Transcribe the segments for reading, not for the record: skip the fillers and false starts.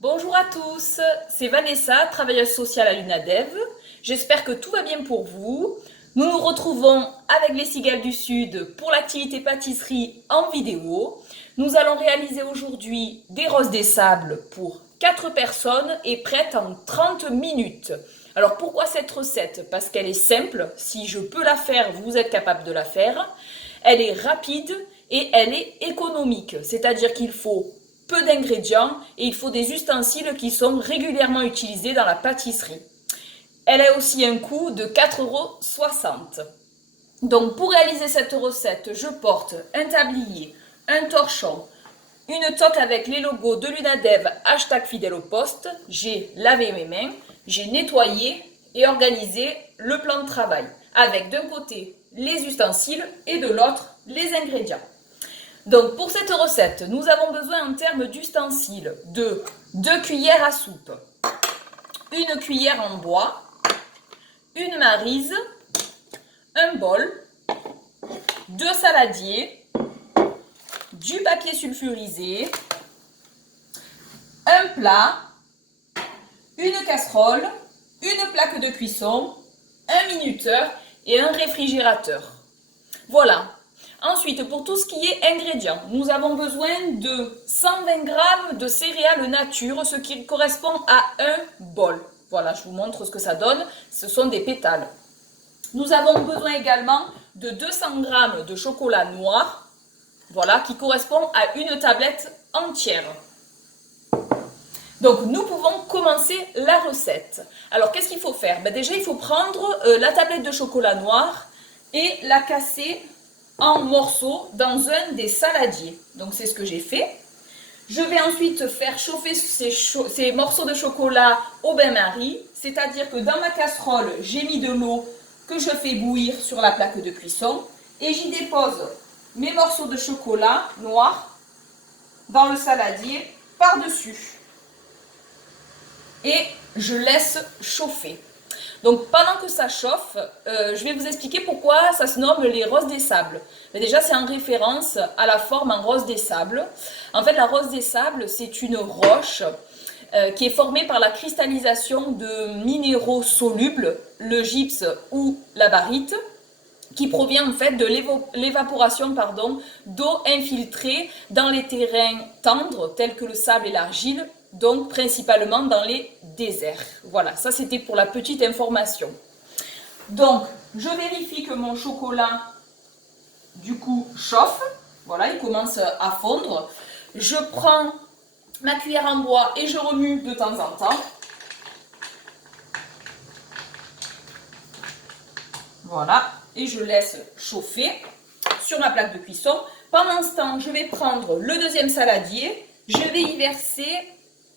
Bonjour à tous, c'est Vanessa, travailleuse sociale à l'UNADEV. J'espère que tout va bien pour vous. Nous nous retrouvons avec les Cigales du Sud pour l'activité pâtisserie en vidéo. Nous allons réaliser aujourd'hui des roses des sables pour 4 personnes et prête en 30 minutes. Alors pourquoi cette recette? Parce qu'elle est simple, si je peux la faire, vous êtes capable de la faire. Elle est rapide et elle est économique, c'est-à-dire qu'il faut peu d'ingrédients et il faut des ustensiles qui sont régulièrement utilisés dans la pâtisserie. Elle a aussi un coût de 4,60 €. Donc pour réaliser cette recette, je porte un tablier, un torchon, une toque avec les logos de l'UNADEV, #fidèle au poste. J'ai lavé mes mains, j'ai nettoyé et organisé le plan de travail avec d'un côté les ustensiles et de l'autre les ingrédients. Donc pour cette recette, nous avons besoin en termes d'ustensiles de 2 cuillères à soupe, une cuillère en bois, une maryse, un bol, 2 saladiers, du papier sulfurisé, un plat, une casserole, une plaque de cuisson, un minuteur et un réfrigérateur. Voilà. Ensuite, pour tout ce qui est ingrédients, nous avons besoin de 120 g de céréales nature, ce qui correspond à un bol. Voilà, je vous montre ce que ça donne. Ce sont des pétales. Nous avons besoin également de 200 g de chocolat noir, voilà, qui correspond à une tablette entière. Donc, nous pouvons commencer la recette. Alors, qu'est-ce qu'il faut faire? Déjà, il faut prendre la tablette de chocolat noir et la casser en morceaux dans un des saladiers. Donc c'est ce que j'ai fait. Je vais ensuite faire chauffer ces morceaux de chocolat au bain-marie, c'est-à-dire que dans ma casserole, j'ai mis de l'eau que je fais bouillir sur la plaque de cuisson et j'y dépose mes morceaux de chocolat noir dans le saladier par-dessus. Et je laisse chauffer. Donc pendant que ça chauffe, je vais vous expliquer pourquoi ça se nomme les roses des sables. Mais déjà c'est en référence à la forme en rose des sables. En fait la rose des sables c'est une roche qui est formée par la cristallisation de minéraux solubles, le gypse ou la barite, qui provient en fait de l'évaporation d'eau infiltrée dans les terrains tendres tels que le sable et l'argile, donc principalement dans les déserts. Voilà, ça c'était pour la petite information. Donc, je vérifie que mon chocolat, du coup, chauffe. Voilà, il commence à fondre. Je prends ma cuillère en bois et je remue de temps en temps. Voilà, et je laisse chauffer sur ma plaque de cuisson. Pendant ce temps, je vais prendre le deuxième saladier. Je vais y verser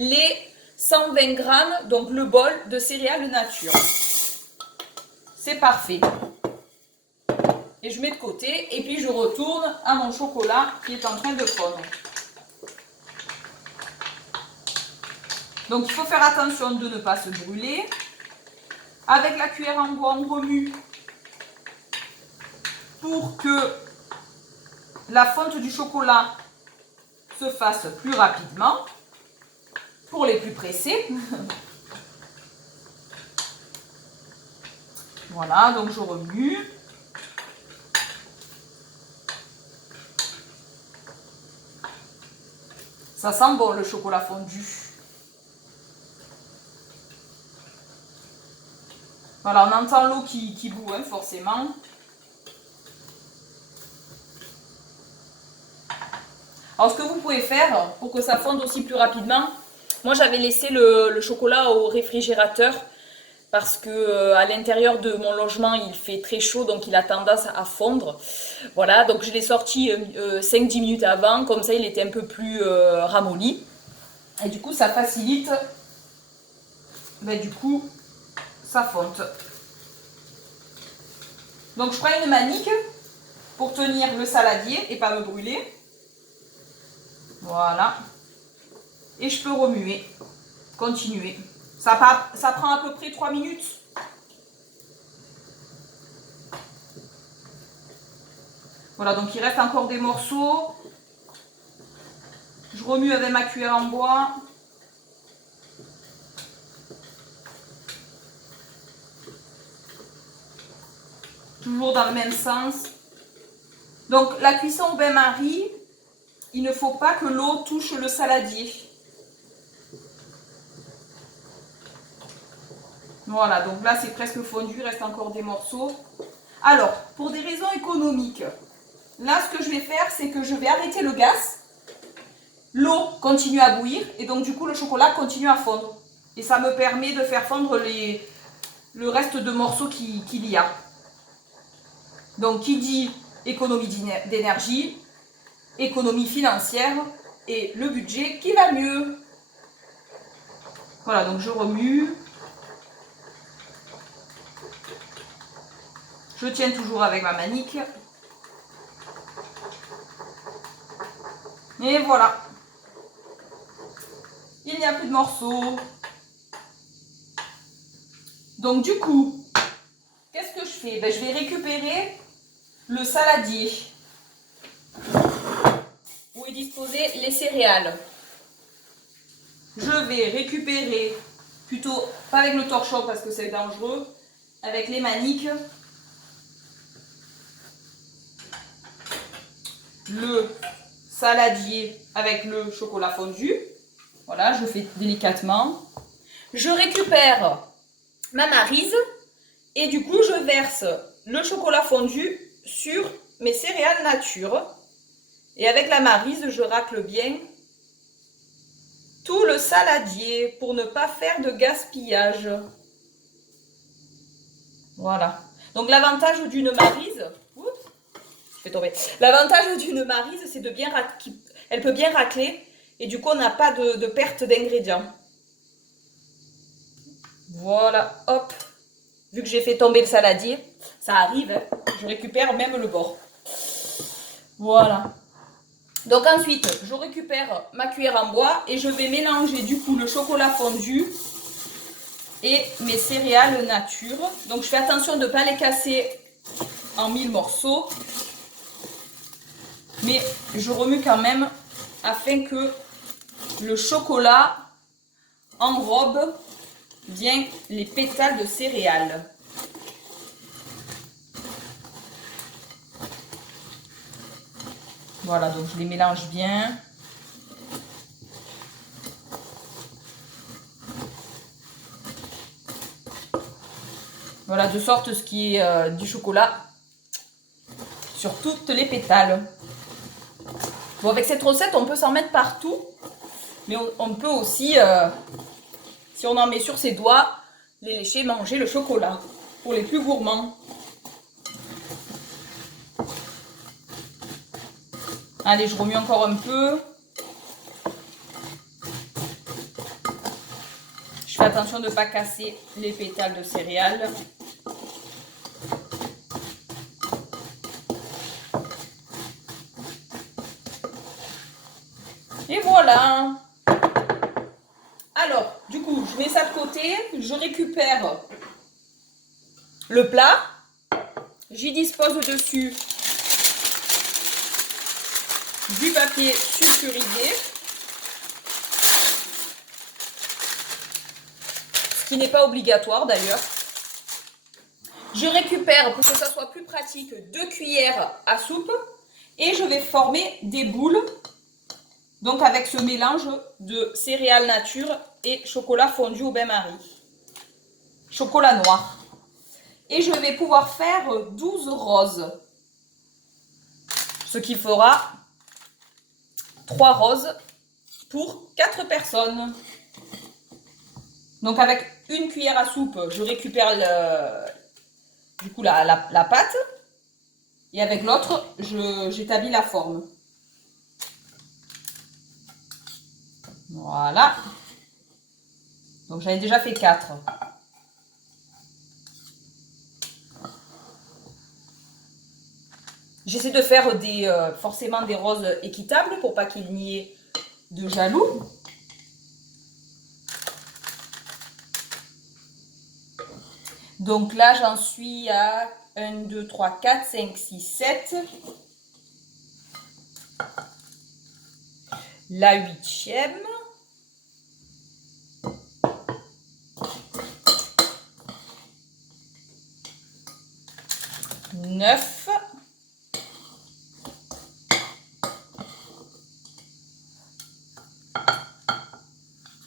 les 120 g, donc le bol de céréales nature. C'est parfait. Et je mets de côté et puis je retourne à mon chocolat qui est en train de fondre. Donc il faut faire attention de ne pas se brûler. Avec la cuillère en bois, on remue pour que la fonte du chocolat se fasse plus rapidement. Pour les plus pressés. Voilà, donc je remue. Ça sent bon le chocolat fondu. Voilà, on entend l'eau qui bout, hein, forcément. Alors ce que vous pouvez faire pour que ça fonde aussi plus rapidement, moi j'avais laissé le chocolat au réfrigérateur parce que à l'intérieur de mon logement il fait très chaud donc il a tendance à fondre. Voilà, donc je l'ai sorti 5-10 minutes avant, comme ça il était un peu plus ramolli. Et du coup ça facilite sa fonte. Donc je prends une manique pour tenir le saladier et pas me brûler. Voilà. Et je peux remuer. Continuer. Ça prend à peu près 3 minutes. Voilà, donc il reste encore des morceaux. Je remue avec ma cuillère en bois. toujours dans le même sens. Donc la cuisson au bain-marie, il ne faut pas que l'eau touche le saladier. Voilà, donc là c'est presque fondu, il reste encore des morceaux. Alors, pour des raisons économiques, là ce que je vais faire, c'est que je vais arrêter le gaz. L'eau continue à bouillir et donc du coup le chocolat continue à fondre. Et ça me permet de faire fondre le reste de morceaux qu'il y a. Donc qui dit économie d'énergie, économie financière et le budget qui va mieux. Voilà, donc je remue. Je tiens toujours avec ma manique. Et voilà. Il n'y a plus de morceaux. Donc du coup, qu'est-ce que je fais? Ben, je vais récupérer le saladier où est disposé les céréales. Je vais récupérer, plutôt pas avec le torchon parce que c'est dangereux, avec les maniques, le saladier avec le chocolat fondu. Voilà, je fais délicatement. Je récupère ma maryse et du coup je verse le chocolat fondu sur mes céréales nature. Et avec la maryse, je racle bien tout le saladier pour ne pas faire de gaspillage. Voilà. Donc l'avantage d'une maryse, l'avantage d'une maryse, c'est de bien racler. Elle peut bien racler et du coup on n'a pas de perte d'ingrédients. Voilà, hop. Vu que j'ai fait tomber le saladier, ça arrive, hein, je récupère même le bord. Voilà. Donc ensuite, je récupère ma cuillère en bois et je vais mélanger du coup le chocolat fondu et mes céréales nature. Donc je fais attention de ne pas les casser en 1000 morceaux. Mais je remue quand même afin que le chocolat enrobe bien les pétales de céréales. Voilà, donc je les mélange bien. Voilà, de sorte ce qui est du chocolat sur toutes les pétales. Bon, avec cette recette, on peut s'en mettre partout. Mais on peut aussi, si on en met sur ses doigts, les lécher, manger le chocolat. Pour les plus gourmands. Allez, je remue encore un peu. Je fais attention de ne pas casser les pétales de céréales. Et voilà. Alors, du coup, je mets ça de côté. Je récupère le plat. J'y dispose dessus du papier sulfurisé. Ce qui n'est pas obligatoire d'ailleurs. Je récupère, pour que ça soit plus pratique, 2 cuillères à soupe. Et je vais former des boules. Donc avec ce mélange de céréales nature et chocolat fondu au bain-marie. Chocolat noir. Et je vais pouvoir faire 12 roses. Ce qui fera 3 roses pour 4 personnes. Donc avec une cuillère à soupe, je récupère du coup la pâte. Et avec l'autre, j'établis la forme. Voilà. Donc j'en ai déjà fait 4. J'essaie de faire forcément des roses équitables pour pas qu'il n'y ait de jaloux. Donc là, j'en suis à 1, 2, 3, 4, 5, 6, 7. La 8e. 9,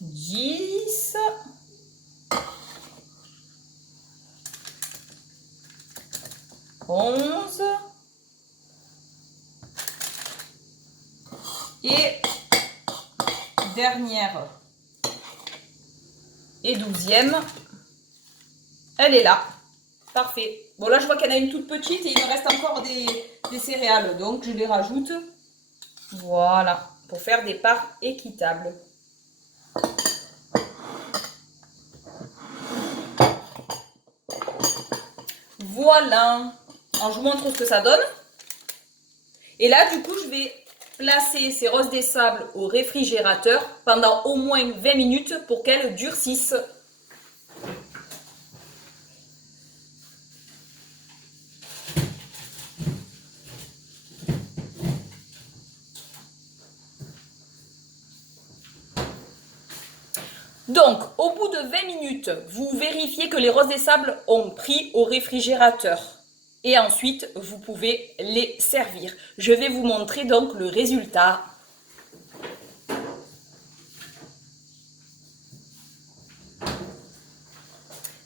10, 11 et dernière et 12e, elle est là. Parfait. Bon, là, je vois qu'il y en a une toute petite et il me reste encore des céréales. Donc, je les rajoute. Voilà. Pour faire des parts équitables. Voilà. Alors, je vous montre ce que ça donne. Et là, du coup, je vais placer ces roses des sables au réfrigérateur pendant au moins 20 minutes pour qu'elles durcissent. Donc, au bout de 20 minutes, vous vérifiez que les roses des sables ont pris au réfrigérateur. Et ensuite, vous pouvez les servir. Je vais vous montrer donc le résultat.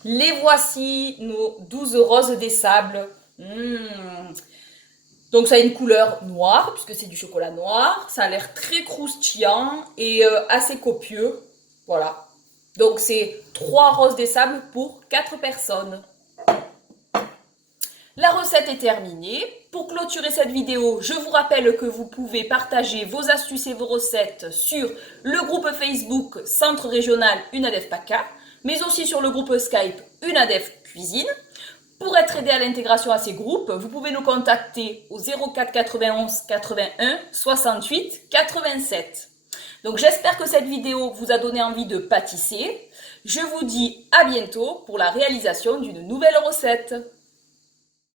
Les voici, nos 12 roses des sables. Donc ça a une couleur noire, puisque c'est du chocolat noir. Ça a l'air très croustillant et assez copieux. Voilà. Donc c'est 3 roses des sables pour 4 personnes. La recette est terminée. Pour clôturer cette vidéo, je vous rappelle que vous pouvez partager vos astuces et vos recettes sur le groupe Facebook Centre Régional UNADEF PACA, mais aussi sur le groupe Skype UNADEF Cuisine. Pour être aidé à l'intégration à ces groupes, vous pouvez nous contacter au 04 91 81 68 87. Donc j'espère que cette vidéo vous a donné envie de pâtisser. Je vous dis à bientôt pour la réalisation d'une nouvelle recette.